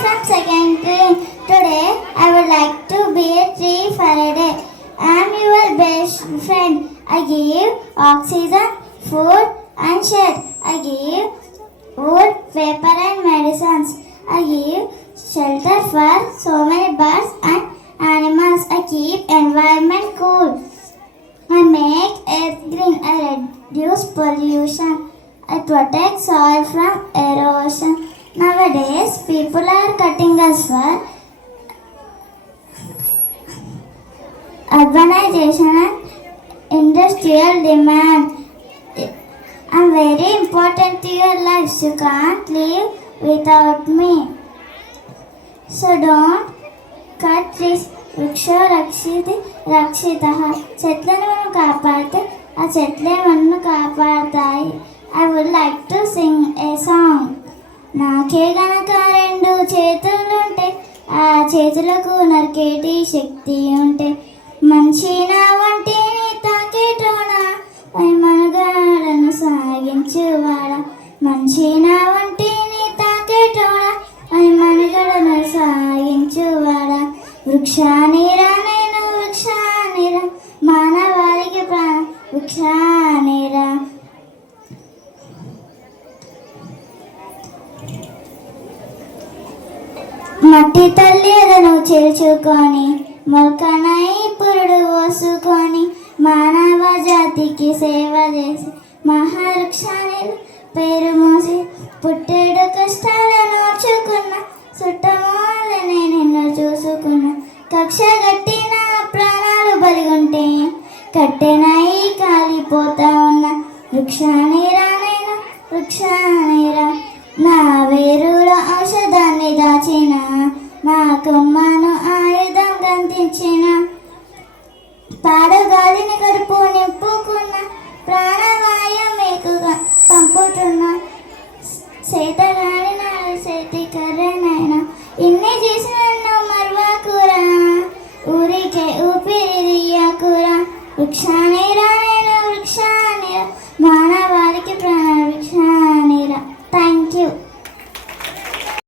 from second grade. Today I would like to be a tree for a day. I am your best friend. I give oxygen, food and shade. I give wood, paper and medicines. I give shelter for so many birds and animals. I keep environment cool. I make earth green. I reduce pollution. I protect soil from erosion. Nowadays, people are cutting us for urbanization and industrial demand. I'm very important to your lives. You can't live without me. So don't cut trees. వృక్షో రక్షితి రక్షిత. చెట్లను మనం కాపాడితే ఆ చెట్లే మనను కాపాడతాయి. I would like to sing a song. నాకే గనక రెండు చేతులుంటే ఆ చేతులకు నరికేటి శక్తి ఉంటే మనిషి నా వంటిని తాకేటోనా పై మనుగాడను సాగించువాడా. మనిషి నా వంటిని తాకేటోనా పై మనుగడను సాగించువాడా. వృక్షానిరా నేను వృక్షానిరా మానవాళికి వృక్షానిరా. మట్టి తల్లి అదను చేర్చుకొని మొలకనై పురుడు పోసుకొని మానవ జాతికి సేవ చేసి మహావృక్షాన్ని పేరు మోసి పుట్టేడు కష్టాలను ఓర్చుకున్న చుట్టమూలని నిన్ను చూసుకున్నా. కక్ష కట్టిన ప్రాణాలు బలిగుంటే కట్టెనై కాలిపోతా ఉన్నా. వృక్షానిరా నేను వృక్షానిరా. నా వేరులో ఔషధాన్ని దాచిన నా కొమ్మను ఆయుధం గంతించిన పాడగాలిని కడుపు నింపుకున్న ప్రాణవాయం మీకు పంపుతున్నా. చేతగాని నా చేతి కర్రనైనా ఇన్ని చేసి నన్ను మర్వాకురా. ఊరికే ఊపిరిదియ్యకురా. వృక్షానిరా